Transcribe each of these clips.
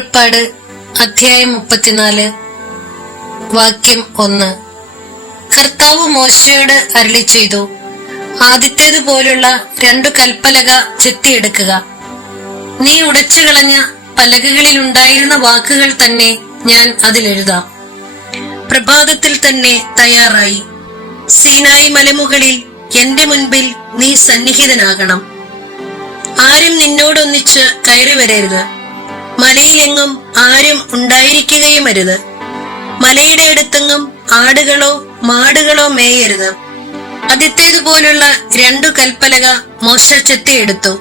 പുറപ്പാട് അധ്യായം മുപ്പത്തിനാല് വാക്യം ഒന്ന്. കർത്താവ് മോശയോട് അരളി ചെയ്തു ആദ്യത്തേത് പോലുള്ള രണ്ടു കൽപ്പലക ചെത്തിയെടുക്കുക. നീ ഉടച്ചു കളഞ്ഞ പലകകളിൽ ഉണ്ടായിരുന്ന വാക്കുകൾ തന്നെ ഞാൻ അതിലെഴുതാം. പ്രഭാതത്തിൽ തന്നെ തയ്യാറായി. സീനായി മലമുകളിൽ എന്റെ മുൻപിൽ നീ സന്നിഹിതനാകണം. ആരും നിന്നോടൊന്നിച്ച് കയറി വരരുത് മലയിലെങ്ങും ആരും ഉണ്ടായിരിക്കുകയും അരുത് മലയുടെ അടുത്തെങ്ങും ആടുകളോ മാടുകളോ മേയരുത്. ആദ്യത്തേതുപോലുള്ള രണ്ടു കൽപ്പലക മോശ ചെത്തിയെടുത്തു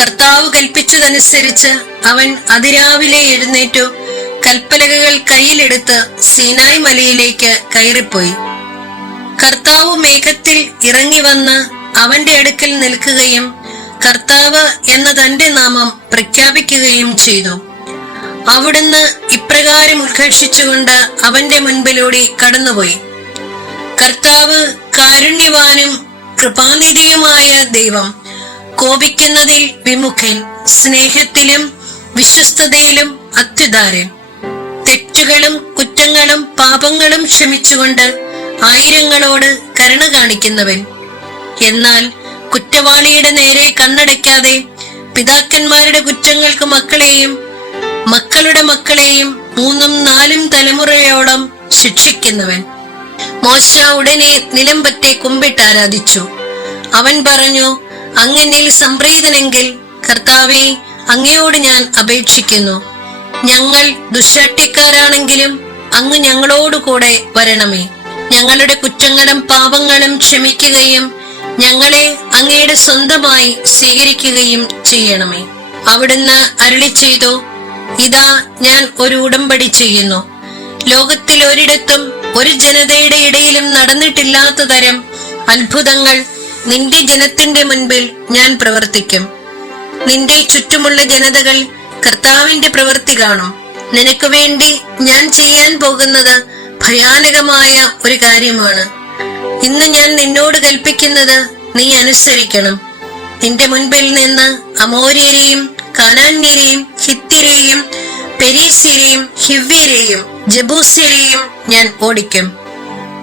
കർത്താവ് കൽപ്പിച്ചതനുസരിച്ച് അവൻ അതിരാവിലെ എഴുന്നേറ്റു കൽപ്പലകകൾ കയ്യിലെടുത്ത് സീനായ് മലയിലേക്ക് കയറിപ്പോയി. കർത്താവ് മേഘത്തിൽ ഇറങ്ങി വന്ന് അവന്റെ അടുക്കൽ നിൽക്കുകയും കർത്താവ് എന്ന തന്റെ നാമം പ്രഖ്യാപിക്കുകയും ചെയ്തു. അവിടുന്ന് ഇപ്രകാരം ഉദ്ഘർഷിച്ചുകൊണ്ട് അവന്റെ മുൻപിലൂടെ കടന്നുപോയി. കർത്താവ് കാരുണ്യവാനും കൃപാനിധിയുമായ ദൈവം കോപിക്കുന്നതിൽ വിമുഖൻ സ്നേഹത്തിലും വിശ്വസ്തതയിലും അത്യുദാരൻ. തെറ്റുകളും കുറ്റങ്ങളും പാപങ്ങളും ക്ഷമിച്ചുകൊണ്ട് ആയിരങ്ങളോട് കരുണ കാണിക്കുന്നവൻ. എന്നാൽ കുറ്റവാളിയുടെ നേരെ കണ്ണടയ്ക്കാതെ പിതാക്കന്മാരുടെ കുറ്റങ്ങൾക്ക് മക്കളെയും മക്കളുടെ മക്കളെയും മൂന്നും നാലും തലമുറയോളം ശിക്ഷിക്കുന്നവൻ. മോശ ഉടനെ നിലം പറ്റി കുമ്പിട്ട് ആരാധിച്ചു. അവൻ പറഞ്ഞു അങ്ങനിൽ സംപ്രീതനെങ്കിൽ കർത്താവെ അങ്ങയോട് ഞാൻ അപേക്ഷിക്കുന്നു. ഞങ്ങൾ ദുശാട്ടിക്കാരാണെങ്കിലും അങ്ങ് ഞങ്ങളോട് കൂടെ വരണമേ. ഞങ്ങളുടെ കുറ്റങ്ങളും പാപങ്ങളും ക്ഷമിക്കുകയും ഞങ്ങളെ അങ്ങയുടെ സ്വന്തമായി സ്വീകരിക്കുകയും ചെയ്യണമേ. അവിടുന്ന് അരുളി ചെയ്തു ഇതാ ഞാൻ ഒരു ഉടമ്പടി ചെയ്യുന്നു. ലോകത്തിൽ ഒരിടത്തും ഒരു ജനതയുടെ ഇടയിലും നടന്നിട്ടില്ലാത്ത തരം അത്ഭുതങ്ങൾ നിന്റെ ജനത്തിന്റെ മുൻപിൽ ഞാൻ പ്രവർത്തിക്കും. നിന്റെ ചുറ്റുമുള്ള ജനതകൾ കർത്താവിന്റെ പ്രവൃത്തി കാണും. നിനക്ക് വേണ്ടി ഞാൻ ചെയ്യാൻ പോകുന്നത് ഭയാനകമായ ഒരു കാര്യമാണ്. ഇന്ന് ഞാൻ നിന്നോട് കൽപ്പിക്കുന്നത് നീ അനുസരിക്കണം. നിന്റെ മുൻപിൽ നിന്ന് അമോര്യരെയും കാനാന്യരെയും ഹിത്യരെയും പെരീസ്യരെയും ഹിവ്യരെയും ജബൂസ്യരെയും ഞാൻ ഓടിക്കും.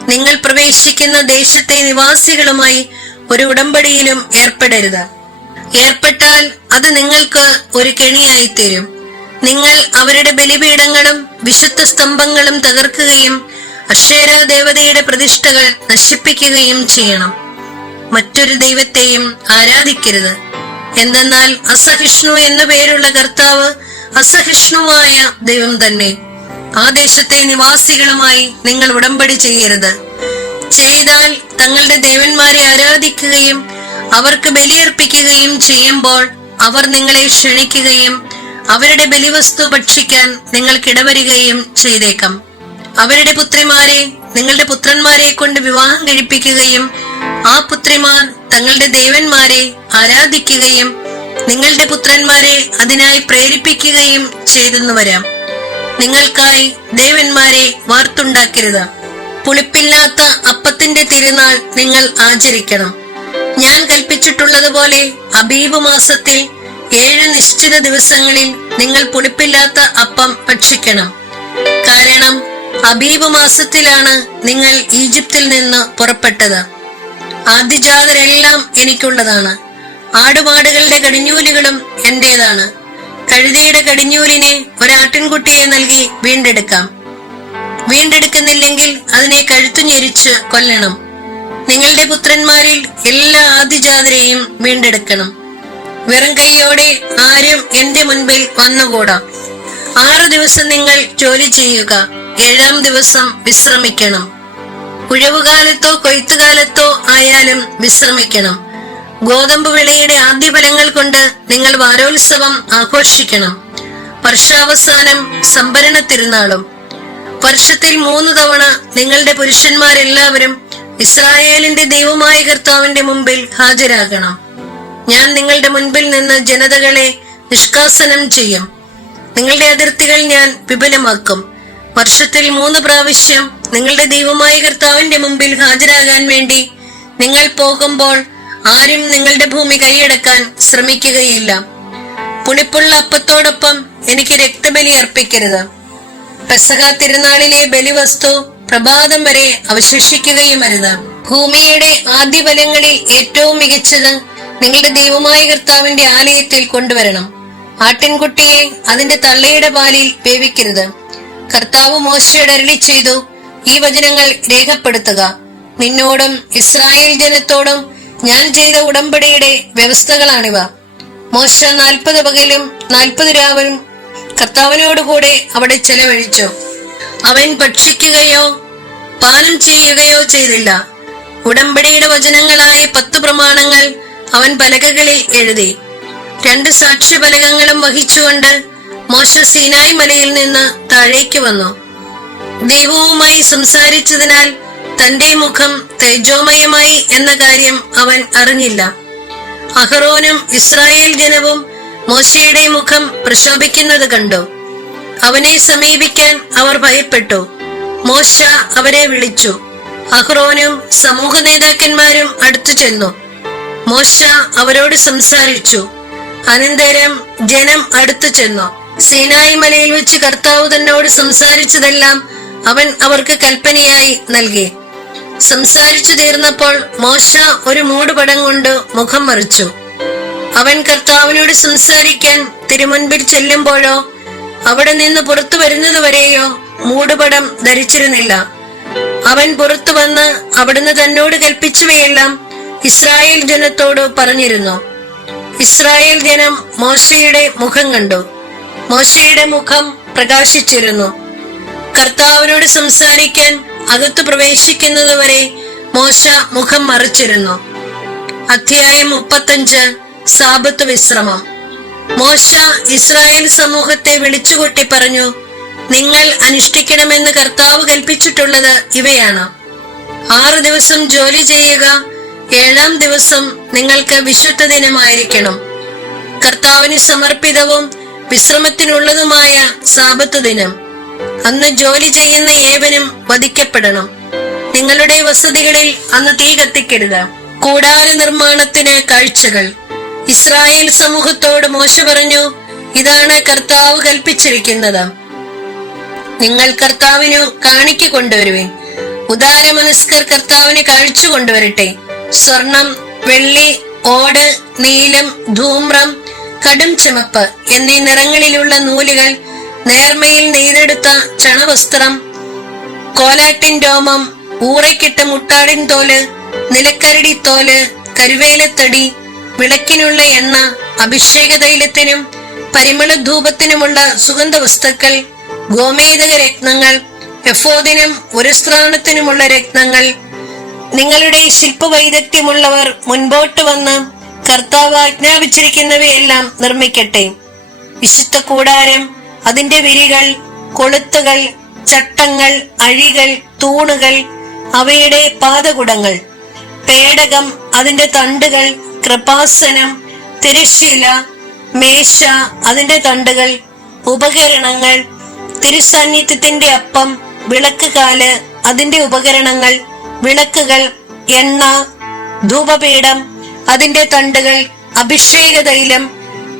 നിങ്ങൾ പ്രവേശിക്കുന്ന ദേശത്തെ നിവാസികളുമായി ഒരു ഉടമ്പടിയിലും ഏർപ്പെടരുത്. ഏർപ്പെട്ടാൽ അത് നിങ്ങൾക്ക് ഒരു കെണിയായി തീരും നിങ്ങൾ അവരുടെ ബലിപീഠങ്ങളും വിശുദ്ധ സ്തംഭങ്ങളും തകർക്കുകയും അക്ഷേര ദേവതയുടെ പ്രതിഷ്ഠകൾ നശിപ്പിക്കുകയും ചെയ്യണം. മറ്റൊരു ദൈവത്തെയും ആരാധിക്കരുത്. എന്തെന്നാൽ അസഹിഷ്ണു എന്ന പേരുള്ള കർത്താവ് അസഹിഷ്ണുവായ ദൈവം തന്നെ. ആ ദേശത്തെ നിവാസികളുമായി നിങ്ങൾ ഉടമ്പടി ചെയ്യരുത്. ചെയ്താൽ തങ്ങളുടെ ദേവന്മാരെ ആരാധിക്കുകയും അവർക്ക് ബലിയർപ്പിക്കുകയും ചെയ്യുമ്പോൾ അവർ നിങ്ങളെ ക്ഷണിക്കുകയും അവരുടെ ബലിവസ്തു ഭക്ഷിക്കാൻ നിങ്ങൾക്കിടവരികയും ചെയ്തേക്കാം. അവരുടെ പുത്രിമാരെ നിങ്ങളുടെ പുത്രന്മാരെ കൊണ്ട് വിവാഹം കഴിപ്പിക്കുകയും ആ പുത്രിമാർ തങ്ങളുടെ ദേവന്മാരെ ആരാധിക്കുകയും നിങ്ങളുടെ പുത്രന്മാരെ അതിനായി പ്രേരിപ്പിക്കുകയും ചെയ്തെന്നു വരാം. നിങ്ങൾക്കായി ദേവന്മാരെ വാർത്തുണ്ടാക്കരുത്. പുളിപ്പില്ലാത്ത അപ്പത്തിന്റെ തിരുനാൾ നിങ്ങൾ ആചരിക്കണം. ഞാൻ കൽപ്പിച്ചിട്ടുള്ളതുപോലെ അബീബ് മാസത്തിൽ ഏഴ് നിശ്ചിത ദിവസങ്ങളിൽ നിങ്ങൾ പുളിപ്പില്ലാത്ത അപ്പം ഭക്ഷിക്കണം. കാരണം അബീബ് മാസത്തിലാണ് നിങ്ങൾ ഈജിപ്തിൽ നിന്ന് പുറപ്പെട്ടത്. ആദ്യജാതരെല്ലാം എനിക്കുള്ളതാണ്. ആടുപാടുകളുടെ കടിഞ്ഞൂലുകളും എന്റേതാണ്. കഴുതയുടെ കടിഞ്ഞൂലിനെ ഒരാട്ടിൻകുട്ടിയെ നൽകി വീണ്ടെടുക്കാം. വീണ്ടെടുക്കുന്നില്ലെങ്കിൽ അതിനെ കഴുത്തു ഞെരിച്ച് കൊല്ലണം. നിങ്ങളുടെ പുത്രന്മാരിൽ എല്ലാ ആദിജാതരെയും വീണ്ടെടുക്കണം. വെറും കൈയോടെ ആരും എന്റെ മുൻപിൽ വന്നുകൂടാം. ആറു ദിവസം നിങ്ങൾ ജോലി ചെയ്യുക. ഏഴാം ദിവസം വിശ്രമിക്കണം. ഉഴവുകാലത്തോ കൊയ്ത്തുകാലത്തോ ആയാലും വിശ്രമിക്കണം. ഗോതമ്പ് വിളയുടെ ആദ്യ ഫലങ്ങൾ കൊണ്ട് നിങ്ങൾ വാരോത്സവം ആഘോഷിക്കണം. വർഷാവസാനം സംഭരണ തിരുനാളും. വർഷത്തിൽ മൂന്ന് തവണ നിങ്ങളുടെ പുരുഷന്മാരെല്ലാവരും ഇസ്രായേലിന്റെ ദൈവമായ കർത്താവിന്റെ മുമ്പിൽ ഹാജരാകണം. ഞാൻ നിങ്ങളുടെ മുൻപിൽ നിന്ന് ജനതകളെ നിഷ്കാസനം ചെയ്യും. നിങ്ങളുടെ അതിർത്തികൾ ഞാൻ വിപുലമാക്കും. വർഷത്തിൽ മൂന്ന് പ്രാവശ്യം നിങ്ങളുടെ ദൈവമായ കർത്താവിന്റെ മുമ്പിൽ ഹാജരാകാൻ വേണ്ടി നിങ്ങൾ പോകുമ്പോൾ ആരും നിങ്ങളുടെ ഭൂമി കൈയടക്കാൻ ശ്രമിക്കുകയില്ല. പുളിപ്പുള്ള അപ്പത്തോടൊപ്പം എനിക്ക് രക്തബലി അർപ്പിക്കരുത്. പെസഹ തിരുനാളിലെ ബലിവസ്തു പ്രഭാതം വരെ അവശേഷിക്കുകയും അരുത്. ഭൂമിയുടെ ആദ്യ ഫലങ്ങളിൽ ഏറ്റവും മികച്ചത് നിങ്ങളുടെ ദൈവമായ കർത്താവിന്റെ ആലയത്തിൽ കൊണ്ടുവരണം. ആട്ടിൻകുട്ടിയെ അതിന്റെ തള്ളയുടെ പാലിൽ വേവിക്കരുത്. കർത്താവ് മോശയോട് അരളി ചെയ്തു. ഈ വചനങ്ങൾ രേഖപ്പെടുത്തുക. നിന്നോടും ഇസ്രായേൽ ജനത്തോടും ഞാൻ ചെയ്ത ഉടമ്പടിയുടെ വ്യവസ്ഥകളാണിവ. മോശ നാൽപ്പത് പകലും നാൽപ്പത് രാവിലും കർത്താവിനോടുകൂടെ അവിടെ ചെലവഴിച്ചു. അവൻ ഭക്ഷിക്കുകയോ പാനം ചെയ്യുകയോ ചെയ്തില്ല. ഉടമ്പടിയുടെ വചനങ്ങളായ പത്തു പ്രമാണങ്ങൾ അവൻ പലകകളിൽ എഴുതി. രണ്ട് സാക്ഷ്യപലകങ്ങളും വഹിച്ചുകൊണ്ട് മോശ സീനായ് മലയിൽ നിന്ന് താഴേക്ക് വന്നു. ദൈവവുമായി സംസാരിച്ചതിനാൽ തന്റെ മുഖം തേജോമയമായി എന്ന കാര്യം അവൻ അറിഞ്ഞില്ല. അഹറോനും ഇസ്രായേൽ ജനവും മോശയുടെ മുഖം പ്രശോഭിക്കുന്നത് കണ്ടു. അവനെ സമീപിക്കാൻ അവർ ഭയപ്പെട്ടു. മോശ അവരെ വിളിച്ചു. അഹ്റോനും സമൂഹ നേതാക്കന്മാരും അടുത്തു ചെന്നു. മോശ അവരോട് സംസാരിച്ചു. അനന്തരം ജനം അടുത്തു ചെന്നു. സീനായി മലയിൽ വെച്ച് കർത്താവ് തന്നോട് സംസാരിച്ചതെല്ലാം അവൻ അവർക്ക് കൽപ്പനയായി നൽകി. സംസാരിച്ചു തീർന്നപ്പോൾ മോശ ഒരു മൂടുപടം കൊണ്ട് മുഖം മറിച്ചു. അവൻ കർത്താവിനോട് സംസാരിക്കാൻ തിരുമുൻപിൽ ചെല്ലുമ്പോഴോ അവിടെ നിന്ന് പുറത്തു വരുന്നതുവരെയോ മൂടുപടം ധരിച്ചിരുന്നില്ല. അവൻ പുറത്തു വന്ന് അവിടുന്ന് തന്നോട് കൽപ്പിച്ചവയെല്ലാം ഇസ്രായേൽ ജനത്തോട് പറഞ്ഞിരുന്നു. ഇസ്രായേൽ ജനം മോശയുടെ മുഖം കണ്ടു. മോശയുടെ മുഖം പ്രകാശിച്ചിരുന്നു. കർത്താവിനോട് സംസാരിക്കാൻ അകത്ത് പ്രവേശിക്കുന്നതുവരെ മോശ മുഖം മറിച്ചിരുന്നു. അധ്യായം മുപ്പത്തഞ്ച് സാപത്ത് വിശ്രമം. മോശ ഇസ്രായേൽ സമൂഹത്തെ വിളിച്ചുകൊട്ടി പറഞ്ഞു നിങ്ങൾ അനുഷ്ഠിക്കണമെന്ന് കർത്താവ് കൽപ്പിച്ചിട്ടുള്ളത് ഇവയാണ്. ആറ് ദിവസം ജോലി ചെയ്യുക ഏഴാം ദിവസം നിങ്ങൾക്ക് വിശുദ്ധ ദിനമായിരിക്കണം. കർത്താവിന് സമർപ്പിതവും വിശ്രമത്തിനുള്ളതുമായ സാപത്ത് ദിനം. അന്ന് ജോലി ചെയ്യുന്ന ഏവനും വധിക്കപ്പെടണം. നിങ്ങളുടെ വസതികളിൽ അന്ന് തീ കത്തിക്കരുത്. കൂടാര നിർമ്മാണത്തിന് കാഴ്ചകൾ. ഇസ്രായേൽ സമൂഹത്തോട് മോശ പറഞ്ഞു ഇതാണ് കർത്താവ് കൽപ്പിച്ചിരിക്കുന്നത്. നിങ്ങൾ കർത്താവിനു കാണിക്ക കൊണ്ടുവരുവിൻ. ഉദാരമനസ്കർ കർത്താവിന് കാഴ്ച കൊണ്ടുവരട്ടെ. സ്വർണം വെള്ളി ഓട് നീലം ധൂമ്രം കടും ചുമപ്പ് എന്നീ നിറങ്ങളിലുള്ള നൂലുകൾ നേർമയിൽ നെയ്തെടുത്ത ചണവസ്ത്രം കോലാട്ടിൻ രോമം ഊറയ്ക്കിട്ട മുട്ടാടിൻ തോൽ നിലക്കരടി തോൽ കരുവേലത്തടി വിളക്കിനുള്ള എണ്ണ അഭിഷേക തൈലത്തിനും പരിമള ധൂപത്തിനുമുള്ള സുഗന്ധ വസ്തുക്കൾ ഗോമേതക രത്നങ്ങൾ എഫോദിനും ഉരസ്ത്രാണത്തിനുമുള്ള രത്നങ്ങൾ. നിങ്ങളുടെ ശില്പവൈദഗ്ധ്യമുള്ളവർ മുൻപോട്ട് വന്ന് കർത്താവ് ആജ്ഞാപിച്ചിരിക്കുന്നവയെല്ലാം നിർമ്മിക്കട്ടെ. വിശുദ്ധ കൂടാരം അതിന്റെ വിരികൾ കൊളുത്തുകൾ ചട്ടങ്ങൾ അഴികൾ തൂണുകൾ അവയുടെ പാതകുടങ്ങൾ പേടകം അതിന്റെ തണ്ടുകൾ കൃപാസനം തിരശീല മേശ അതിന്റെ തണ്ടുകൾ ഉപകരണങ്ങൾ തിരുസാന്നിധ്യത്തിന്റെ അപ്പം വിളക്ക് കാൽ അതിന്റെ ഉപകരണങ്ങൾ വിളക്കുകൾ എണ്ണ ധൂപപീഠം അതിന്റെ തണ്ടുകൾ അഭിഷേക തൈലം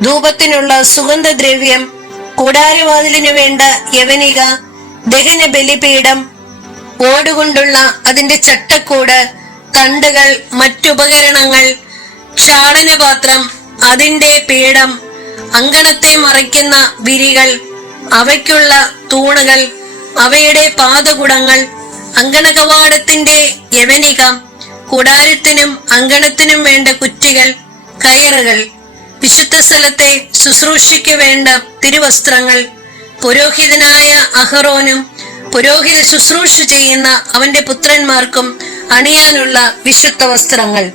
ധൂപത്തിനുള്ള സുഗന്ധദ്രവ്യം കൂടാരവാതിലിനു വേണ്ട യവനിക ദഹന ബലിപീഠം ഓടുകൊണ്ടുള്ള അതിന്റെ ചട്ടക്കൂട് തണ്ടുകൾ മറ്റുപകരണങ്ങൾ ക്ഷാളനപാത്രം അതിന്റെ പീഠം അങ്കണത്തെ മറയ്ക്കുന്ന വിരികൾ അവയ്ക്കുള്ള തൂണുകൾ അവയുടെ പാതകുടങ്ങൾ അങ്കണകവാടത്തിന്റെ യവനിക കൂടാരത്തിനും അങ്കണത്തിനും വേണ്ട കുറ്റികൾ കയറുകൾ വിശുദ്ധ സ്ഥലത്തെ ശുശ്രൂഷയ്ക്ക് വേണ്ട തിരുവസ്ത്രങ്ങൾ പുരോഹിതനായ അഹറോനും പുരോഹിത ശുശ്രൂഷ ചെയ്യുന്ന അവന്റെ പുത്രന്മാർക്കും അണിയാനുള്ള വിശുദ്ധ വസ്ത്രങ്ങൾ.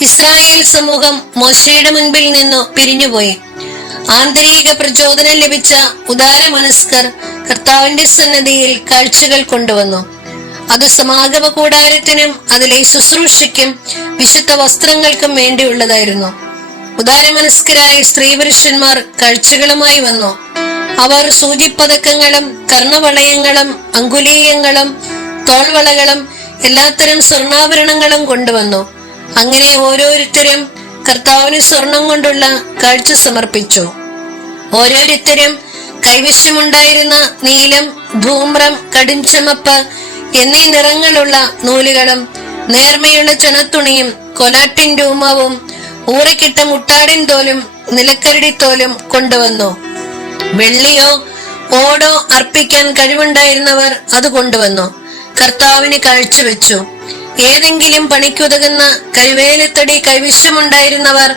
ഇസ്രായേൽ സമൂഹം മോശയുടെ മുൻപിൽ നിന്നു പിരിഞ്ഞുപോയി. ആന്തരിക പ്രചോദനം ലഭിച്ച ഉദാര മനസ്കർ കർത്താവിന്റെ സന്നദ്ധിയിൽ കാഴ്ചകൾ കൊണ്ടുവന്നു. അത് സമാഗമ കൂടാരത്തിനും അതിലെ ശുശ്രൂഷയ്ക്കും വിശുദ്ധ വസ്ത്രങ്ങൾക്കും വേണ്ടിയുള്ളതായിരുന്നു. ഉദാരമനസ്കരായ സ്ത്രീ പുരുഷന്മാർ കാഴ്ചകളുമായി വന്നു. അവർ സൂചിപ്പതക്കങ്ങളും കർണവളയങ്ങളും അങ്കുലീയങ്ങളും തോൾവളകളും എല്ലാത്തരം സ്വർണാഭരണങ്ങളും കൊണ്ടുവന്നു. അങ്ങനെ ഓരോരുത്തരും കർത്താവിന് സ്വർണം കൊണ്ടുള്ള കാഴ്ച സമർപ്പിച്ചു. ഓരോരുത്തരും കൈവശമുണ്ടായിരുന്ന നീലം ധൂമ്രം കടുംചമപ്പ് എന്നീ നിറങ്ങളുള്ള നൂലുകളും നേർമയുള്ള ചുണത്തുണിയും കൊലാട്ടിൻ രൂമവും ഊറക്കിട്ട മുട്ടാടിൻ തോലും നിലക്കരടി തോലും കൊണ്ടുവന്നു. വെള്ളിയോ ഓടോ അർപ്പിക്കാൻ കഴിവുണ്ടായിരുന്നവർ അത് കൊണ്ടുവന്നു. കർത്താവിന് കാഴ്ചവെച്ചു. ഏതെങ്കിലും പണിക്കുതകുന്ന കരുവേലത്തടി കൈവശമുണ്ടായിരുന്നവർ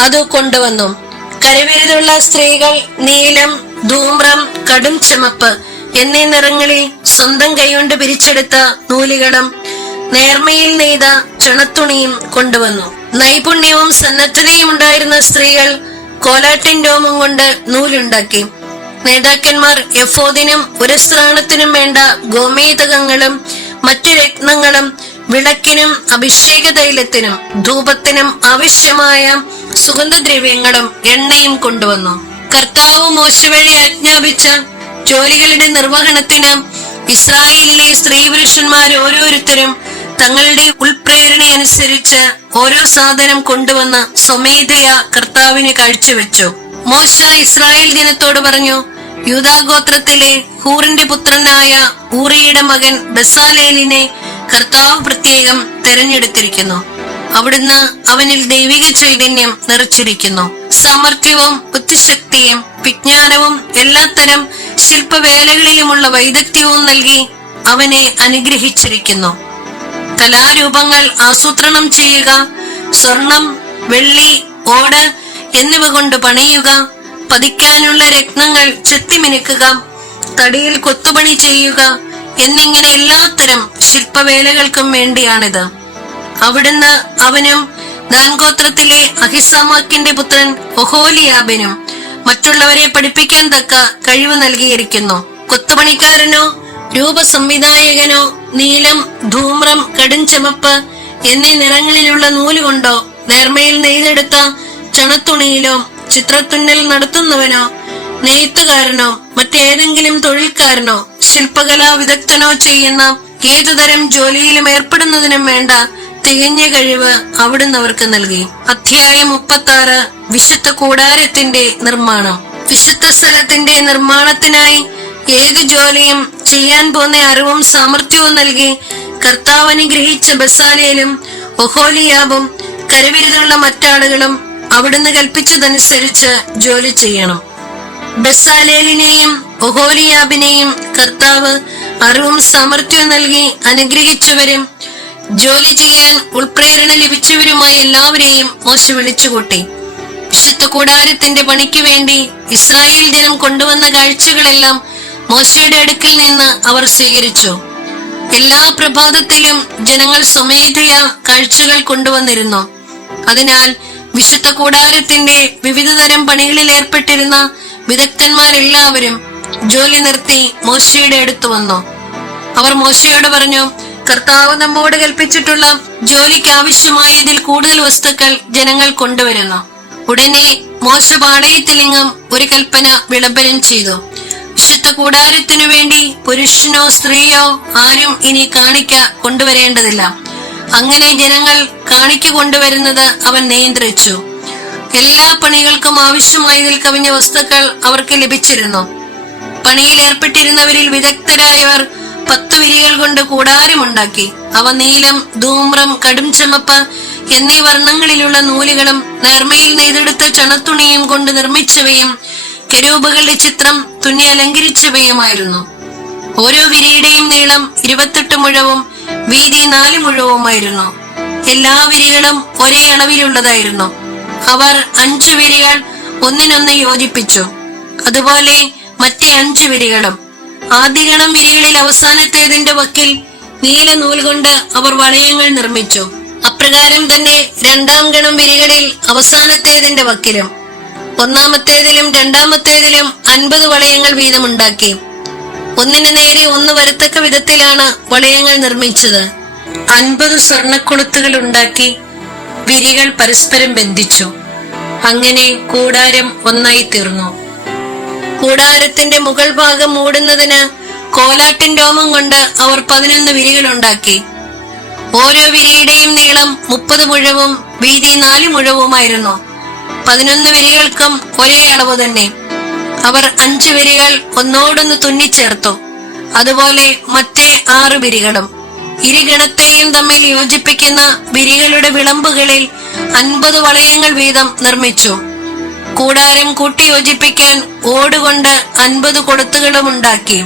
അത് കൊണ്ടുവന്നു. കരുവിരുതുള്ള സ്ത്രീകൾ നീലം ധൂമ്രം കടും ചുമപ്പ് എന്നീ നിറങ്ങളിൽ സ്വന്തം കൈകൊണ്ട് പിരിച്ചെടുത്ത നൂലുകളും നേർമയിൽ നെയ്ത ചണത്തുണിയും കൊണ്ടുവന്നു. നൈപുണ്യവും സന്നദ്ധതയും ഉണ്ടായിരുന്ന സ്ത്രീകൾ കോലാട്ടിൻ രോമം കൊണ്ട് നൂലുണ്ടാക്കി. നേതാക്കന്മാർ യഫോദിനും ഉരസ്ത്രാണത്തിനും വേണ്ട ഗോമേതകങ്ങളും മറ്റു രത്നങ്ങളും വിളക്കിനും അഭിഷേക തൈലത്തിനും ധൂപത്തിനും ആവശ്യമായ സുഗന്ധദ്രവ്യങ്ങളും എണ്ണയും കൊണ്ടുവന്നു. കർത്താവ് മോശവഴി ആജ്ഞാപിച്ച ജോലികളുടെ നിർവഹണത്തിന് ഇസ്രായേലിലെ സ്ത്രീ പുരുഷന്മാർ ഓരോരുത്തരും തങ്ങളുടെ ഉൾപ്രേരണ അനുസരിച്ച് ഓരോ സാധനം കൊണ്ടുവന്ന് സ്വമേധയാ കർത്താവിന് കാഴ്ചവെച്ചു. മോശ ഇസ്രായേൽ ജനത്തോട് പറഞ്ഞു യൂതാഗോത്രത്തിലെ ഹൂറിന്റെ പുത്രനായ ഊറിയുടെ മകൻ ബസാലേലിനെ കർത്താവ് പ്രത്യേകം തെരഞ്ഞെടുത്തിരിക്കുന്നു. അവിടുന്ന് അവനിൽ ദൈവിക ചൈതന്യം നിറച്ചിരിക്കുന്നു. സാമർഥ്യവും ബുദ്ധിശക്തിയും വിജ്ഞാനവും എല്ലാത്തരം ശില്പവേലകളിലുമുള്ള വൈദഗ്ധ്യവും നൽകി അവനെ അനുഗ്രഹിച്ചിരിക്കുന്നു. കലാരൂപങ്ങൾ ആസൂത്രണം ചെയ്യുക സ്വർണം വെള്ളി ഓട് എന്നിവ കൊണ്ട് പണിയുക പതിക്കാനുള്ള രത്നങ്ങൾ ചെത്തിമിനുക്കുക തടിയിൽ കൊത്തുപണി ചെയ്യുക എന്നിങ്ങനെ എല്ലാത്തരം ശില്പവേലകൾക്കും വേണ്ടിയാണിത്. അവിടുന്ന് അവനും ദാൻഗോത്രത്തിലെ അഹിസാമാക്കിന്റെ പുത്രൻ ഒഹോലിയാബിനും മറ്റുള്ളവരെ പഠിപ്പിക്കാൻ തക്ക കഴിവ് നൽകിയിരിക്കുന്നു. കൊത്തുപണിക്കാരനോ രൂപസംവിധായകനോ നീലം ധൂമ്രം കടും ചമപ്പ് എന്നീ നിറങ്ങളിലുള്ള നൂലുകൊണ്ടോ നേർമയിൽ നെയ്തെടുത്ത ചണത്തുണിയിലോ ചിത്രത്തുന്നൽ നടത്തുന്നവനോ നെയ്ത്തുകാരനോ മറ്റേതെങ്കിലും തൊഴിൽക്കാരനോ ശില്പകലാ വിദഗ്ധനോ ചെയ്യുന്ന ഏതുതരം ജോലിയിലും ഏർപ്പെടുന്നതിനും വേണ്ട തികഞ്ഞ കഴിവ് അവിടുന്ന് അവർക്ക് നൽകി. അധ്യായം മുപ്പത്തി ആറ് വിശുദ്ധ കൂടാരത്തിന്റെ നിർമ്മാണം. വിശുദ്ധ സ്ഥലത്തിന്റെ നിർമ്മാണത്തിനായി ഏത് ജോലിയും ചെയ്യാൻ പോന്ന അറിവും സാമർഥ്യവും നൽകി കർത്താവ് അനുഗ്രഹിച്ച ബസാലയിലും ഒഹോലിയാബും കരവിരുതുള്ള മറ്റാളുകളും അവിടുന്ന് കൽപ്പിച്ചതനുസരിച്ച് ജോലി ചെയ്യണം. ബസാലേലിനെയും ഒഹോലിയാബിനെയും കർത്താവ് അറിവും സാമർഥ്യവും നൽകി അനുഗ്രഹിച്ചവരും ജോലി ചെയ്യാൻ ഉൾപ്രേരണ ലഭിച്ചവരുമായ എല്ലാവരെയും മോശ വിളിച്ചുകൂട്ടി. വിശുദ്ധ കൂടാരത്തിന്റെ പണിക്ക് വേണ്ടി ഇസ്രായേൽ ജനം കൊണ്ടുവന്ന കാഴ്ചകളെല്ലാം മോശയുടെ അടുക്കൽ നിന്ന് അവർ സ്വീകരിച്ചു. എല്ലാ പ്രഭാതത്തിലും ജനങ്ങൾ സ്വമേധയാ കാഴ്ചകൾ കൊണ്ടുവന്നിരുന്നു. അതിനാൽ വിശുദ്ധ കൂടാരത്തിന്റെ വിവിധ തരം പണികളിൽ ഏർപ്പെട്ടിരുന്ന വിദഗ്ധന്മാരെല്ലാവരും ജോലി നിർത്തി മോശയുടെ അടുത്ത് വന്നു. അവർ മോശയോട് പറഞ്ഞു കർത്താവ് നമ്മോട് കൽപ്പിച്ചിട്ടുള്ള ജോലിക്ക് ആവശ്യമായതിൽ കൂടുതൽ വസ്തുക്കൾ ജനങ്ങൾ കൊണ്ടുവരുന്നു. ഉടനെ മോശ പാളയത്തിലിംഗം ഒരു കൽപ്പന വിളംബരം ചെയ്തു. വിശുദ്ധ കൂടാരത്തിനു വേണ്ടി പുരുഷനോ സ്ത്രീയോ ആരും ഇനി കാണിക്ക കൊണ്ടുവരേണ്ടതില്ല. അങ്ങനെ ജനങ്ങൾ കാണിക്ക കൊണ്ടുവരുന്നത് അവൻ നിയന്ത്രിച്ചു. എല്ലാ പണികൾക്കും ആവശ്യമായതിൽ കവിഞ്ഞ വസ്തുക്കൾ അവർക്ക് ലഭിച്ചിരുന്നു. പണിയിൽ ഏർപ്പെട്ടിരുന്നവരിൽ വിദഗ്ധരായവർ പത്തു വിരികൾ കൊണ്ട് കൂടാരമുണ്ടാക്കി. അവ നീലം ധൂമ്രം കടും ചമപ്പ് എന്നീ വർണങ്ങളിലുള്ള നൂലുകളും നേർമയിൽ നെയ്തെടുത്ത ചണത്തുണിയും കൊണ്ട് നിർമ്മിച്ചവയും കെരൂപുകളുടെ ചിത്രം തുന്നി അലങ്കരിച്ചവയുമായിരുന്നു. ഓരോ വിരിയുടെയും നീളം ഇരുപത്തെട്ട് മുഴവും വീതി നാല് മുഴവുമായിരുന്നു. എല്ലാ വിരികളും ഒരേ അളവിലുള്ളതായിരുന്നു. അവർ അഞ്ചു വിരികൾ ഒന്നിനൊന്ന് യോജിപ്പിച്ചു. അതുപോലെ മറ്റേ അഞ്ചു വിരികളും ആദ്യഗണം വിരികളിൽ അവസാനത്തേതിന്റെ വക്കിൽ നീല നൂൽ കൊണ്ട് അവർ വളയങ്ങൾ നിർമ്മിച്ചു. അപ്രകാരം തന്നെ രണ്ടാം ഗണം വിരികളിൽ അവസാനത്തേതിന്റെ വക്കിലും ഒന്നാമത്തേതിലും രണ്ടാമത്തേതിലും അൻപത് വളയങ്ങൾ വീതമുണ്ടാക്കി. ഒന്നിന് നേരെ ഒന്ന് വരത്തക്ക വിധത്തിലാണ് വളയങ്ങൾ നിർമ്മിച്ചത്. അൻപത് സ്വർണക്കൊളുത്തുകൾ ഉണ്ടാക്കി വിരികൾ പരസ്പരം ബന്ധിച്ചു. അങ്ങനെ കൂടാരം ഒന്നായി തീർന്നു. കൂടാരത്തിന്റെ മുകൾ ഭാഗം മൂടുന്നതിന് കോലാട്ടിൻ രോമം കൊണ്ട് അവർ പതിനൊന്ന് വിരികൾ ഉണ്ടാക്കി ഓരോ വിരിയുടെയും നീളം മുപ്പത് മുഴവും വീതി നാല് മുഴവുമായിരുന്നു. പതിനൊന്ന് വിരികൾക്കും ഒരേ അളവ് തന്നെ. അവർ അഞ്ച് വിരികൾ ഒന്നോടൊന്ന് തുന്നിച്ചേർത്തു. അതുപോലെ മറ്റേ ആറ് വിരികളും. ഇരുഗണത്തെയും തമ്മിൽ യോജിപ്പിക്കുന്ന വിരികളുടെ വിളമ്പുകളിൽ അൻപത് വളയങ്ങൾ വീതം നിർമ്മിച്ചു. കൂടാരം കൂട്ടിയോജിപ്പിക്കാൻ ഓടുകൊണ്ട് അൻപത് കൊടുത്തുകളും ഉണ്ടാക്കി.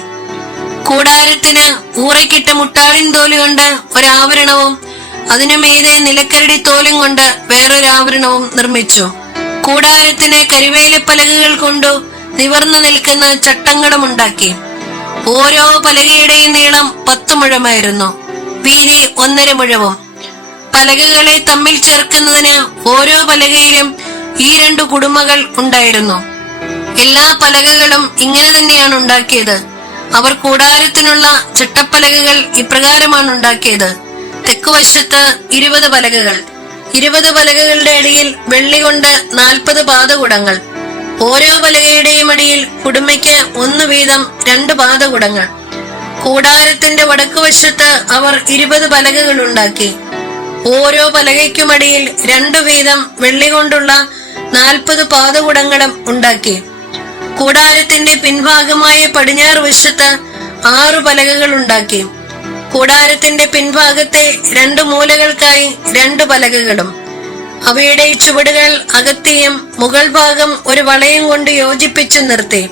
കൂടാരത്തിന് ഊറക്കിട്ട മുട്ടാളിൻ തോൽ കൊണ്ട് ഒരാവരണവും അതിനു മീതെ നിലക്കരടി തോലും കൊണ്ട് വേറൊരാവരണവും നിർമ്മിച്ചു. കൂടാരത്തിന് കരിവേലപ്പലകകൾ കൊണ്ടു നിവർന്നു നിൽക്കുന്ന ചട്ടങ്ങളും ഉണ്ടാക്കി. ഓരോ പലകയുടെയും നീളം പത്ത് മുഴമായിരുന്നു. വീതി ഒന്നര മുഴവും. പലകകളെ തമ്മിൽ ചേർക്കുന്നതിന് ഓരോ പലകയിലും ഈ രണ്ടു കുടുംബങ്ങൾ ഉണ്ടായിരുന്നു. എല്ലാ പലകകളും ഇങ്ങനെ തന്നെയാണ് ഉണ്ടാക്കിയത്. അവർ കൂടാരത്തിനുള്ള ചട്ടപ്പലകകൾ ഇപ്രകാരമാണ് ഉണ്ടാക്കിയത്. തെക്കുവശത്ത് ഇരുപത് പലകകൾ. ഇരുപത് പലകകളുടെ അടിയിൽ വെള്ളി കൊണ്ട് നാൽപ്പത് പാതകുടങ്ങൾ. ഓരോ പലകയുടെയും അടിയിൽ കുടുംബയ്ക്ക് ഒന്ന് വീതം രണ്ട് പാതകുടങ്ങൾ. കൂടാരത്തിന്റെ വടക്കുവശത്ത് അവർ ഇരുപത് പലകകൾ ഉണ്ടാക്കി. ഓരോ പലകയ്ക്കുമടിയിൽ രണ്ടു വീതം വെള്ളി കൊണ്ടുള്ള നാൽപ്പത് പാതകുടങ്ങളും ഉണ്ടാക്കി. കൂടാരത്തിന്റെ പിൻഭാഗമായ പടിഞ്ഞാറ് വശത്ത് ആറു പലകകൾ ഉണ്ടാക്കി. കൂടാരത്തിന്റെ പിൻഭാഗത്തെ രണ്ട് മൂലകൾക്കായി രണ്ട് പലകകളും. അവയുടെ ചുവടുകൾ അകത്തെയും മുകൾ ഭാഗം ഒരു വളയം കൊണ്ട് യോജിപ്പിച്ചു നിർത്തി.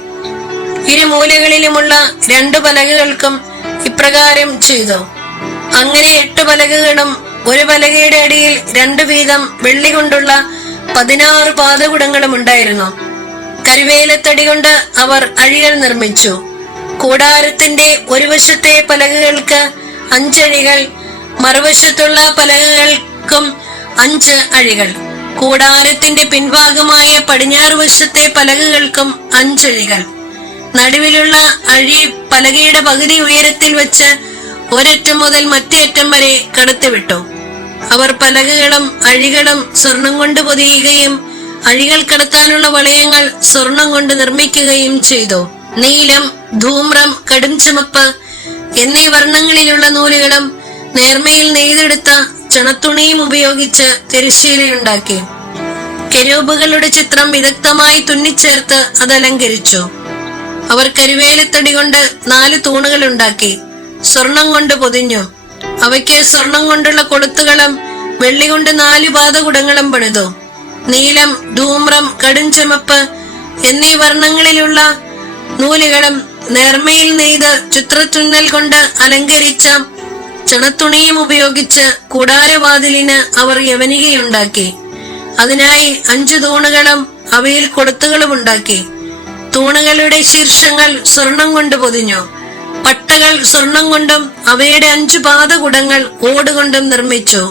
ഇരു മൂലകളിലുമുള്ള രണ്ട് പലകകൾക്കും ഇപ്രകാരം ചെയ്തു. അങ്ങനെ എട്ട് പലകകളും ഒരു പലകയുടെ അടിയിൽ രണ്ട് വീതം വെള്ളി കൊണ്ടുള്ള പതിനാറ് പാതകുടങ്ങളും ഉണ്ടായിരുന്നു. കരുവേലത്തടി കൊണ്ട് അവർ അഴികൾ നിർമ്മിച്ചു. കൂടാരത്തിന്റെ ഒരു വശത്തെ പലകകൾക്ക് അഞ്ചഴികൾ മറുവശത്തുള്ള പലകകൾക്കും അഞ്ച് അഴികൾ. കൂടാരത്തിന്റെ പിൻഭാഗമായ പടിഞ്ഞാറ് വശത്തെ പലകകൾക്കും അഞ്ചഴികൾ. നടുവിലുള്ള അഴി പലകയുടെ പകുതി ഉയരത്തിൽ വെച്ച് ഒരറ്റം മുതൽ മറ്റേ അറ്റം വരെ കടത്തിവിട്ടു. അവർ പലകകളും അഴികളും സ്വർണം കൊണ്ട് പൊതിയുകയും അഴികൾ കടത്താനുള്ള വളയങ്ങൾ സ്വർണം കൊണ്ട് നിർമ്മിക്കുകയും ചെയ്തു. നീലം ധൂമ്രം കടും ചുമപ്പ് എന്നീ വർണങ്ങളിലുള്ള നൂലുകളും നേർമയിൽ നെയ്തെടുത്ത ചണത്തുണിയും ഉപയോഗിച്ച് തിരശ്ശീലയുണ്ടാക്കി കെരൂബുകളുടെ ചിത്രം വിദഗ്ധമായി തുന്നിച്ചേർത്ത് അത് അലങ്കരിച്ചു. അവർ കരുവേലത്തടി കൊണ്ട് നാല് തൂണുകൾ ഉണ്ടാക്കി. സ്വർണം കൊണ്ട് പൊതിഞ്ഞു. അവയ്ക്ക് സ്വർണം കൊണ്ടുള്ള കൊളുത്തുകളും വെള്ളി കൊണ്ട് നാല് പാതകുടങ്ങളും പണിതു. നീലം ധൂമ്രം കടും ചുമപ്പ് എന്നീ വർണങ്ങളിലുള്ള നൂലുകളും നേർമയിൽ നെയ്ത് ചിത്രത്തുന്നൽ കൊണ്ട് അലങ്കരിച്ച ചണത്തുണിയും ഉപയോഗിച്ച് കൂടാരവാതിലിന് അവർ യവനികയുണ്ടാക്കി. അതിനായി അഞ്ചു തൂണുകളും അവയിൽ കൊളുത്തുകളും ഉണ്ടാക്കി. തൂണുകളുടെ ശീർഷങ്ങൾ സ്വർണം കൊണ്ട് പൊതിഞ്ഞു. പട്ടകൾ സ്വർണം കൊണ്ടും അവയുടെ അഞ്ചു പാദകുടങ്ങൾ ഓടുകൊണ്ടും നിർമ്മിച്ചു.